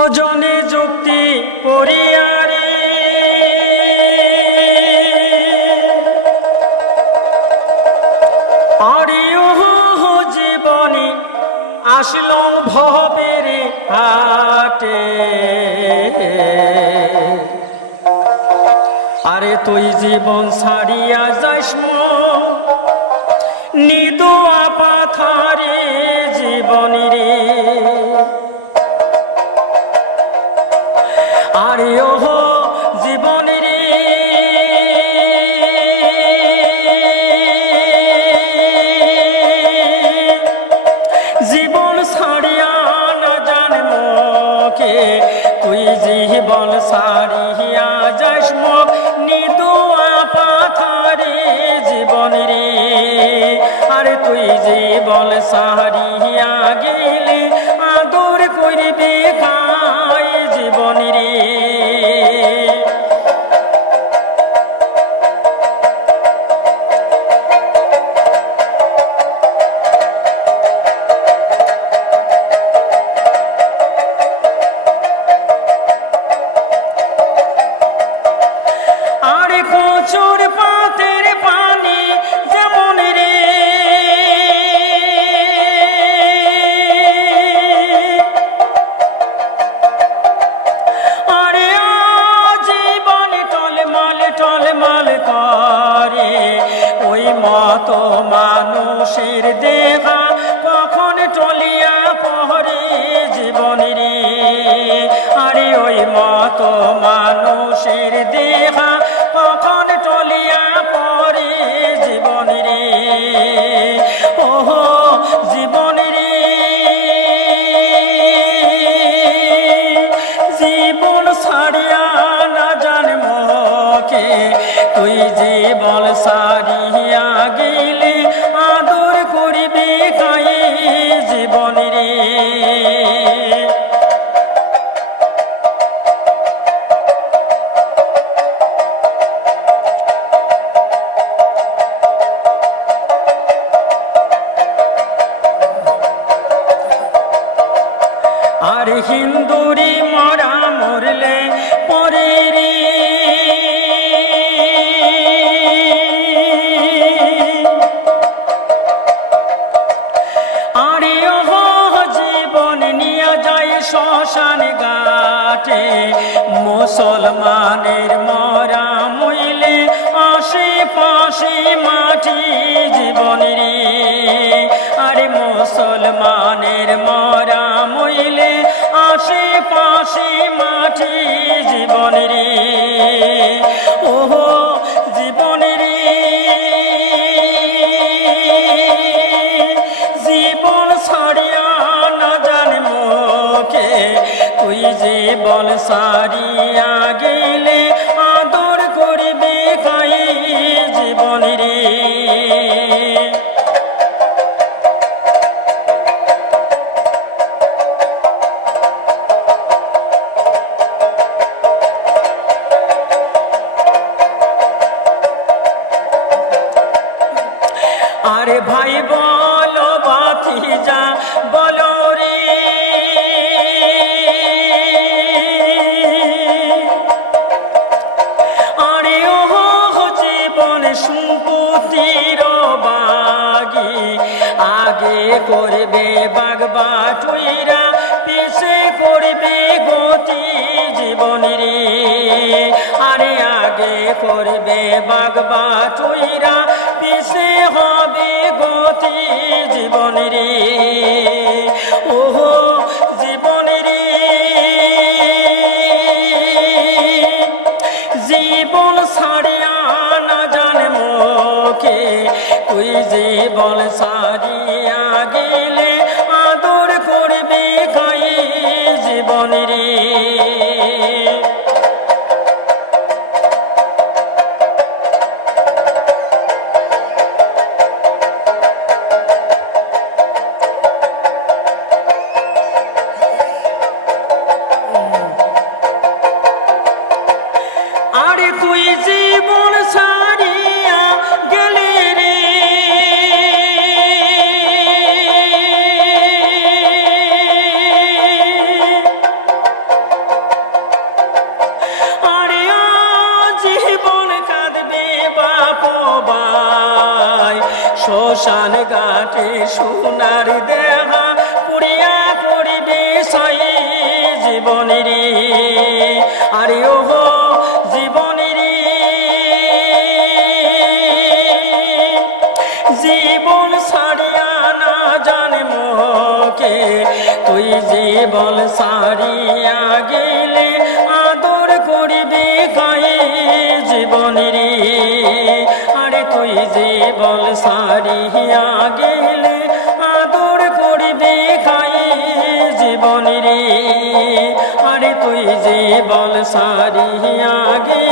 ওজনে যুক্তি করিয়ারে আরিও জীবনে আসল ভবের হাটে। আরে তুই জীবন ছাড়িয়া যাস নিদুয়া পাথারে জীবনী রে। আরে ওহো জীবন রে জীবন ছাড়িয়া না জানমকে তুই জীবন ছাড়িয়া যাস মুখ নিদুয়া পাথারে জীবন রে। আরে তুই জীবন ছাড়িয়া গেলে আদর করবে কাই জীবন রে। আরে কচুর পাতের পানি যেমন রে আরে জীবন টলমল টলমল করে ওই মতো মানুষের দেহা কখন টলিয়া পহরে জীবন রে। আরে ওই মতো মানুষের দেহা কখন টলিয়া পরে জীবন রে। ওহো জীবন রে জীবন ছাড়িয়া না জানমকে তুই জীবন ছাড়িয়া গেলে আদর করিবে কায়ে জীবন রে। আর হিন্দুরি মরা মরলে পরে রে আরে ওহো জীবন নিয়ে যায় শ্মশান ঘাটে। মুসলমানের মরা মইলে আশেপাশে মাটি জীবন রে। আরে মুসলমানের মরা মইলে আশেপাশে মাটি জীবন রে। ওহো জীবন রে জীবন ছাড়িয়া না জানমকে তুই জীবন ছাড়িয়া গেলে আদর করবে কায়ে জীবন রে। আরে ভাই বলো ভাতিজা বলো রে আরে ওহো জীবন সম্পত্তির বাগি আগে করবে বাগবাটুইরা পিছে করবে গতি জীবন রে। আরে আগে করবে বাগবাটুইরা পিছে হবে গতি জীবন রে। ওহো জীবন রে জীবন ছাড়িয়া না জানমকে তুই জীবন ছাড়িয়া গেলে আদর করবে কায়ে জীবন রে। আরে তুই জীবন ছাড়িয়া গেলে রে শ্মশান ঘাটে সোনার দেহা পুড়িয়া পড়িবে সাই জীবনের আরে ও জীবনের জীবন ছাড়িয়া না জানে মোকে তুই জীবন ছাড়িয়া গেলে আদর করিবে গায়ে জীবনের আরে তুই জীবন ছাড়িয়া গেলে আদর করিবে গায়ে জীবনের আরে তুই জীবন ছাড়িয়া গেলে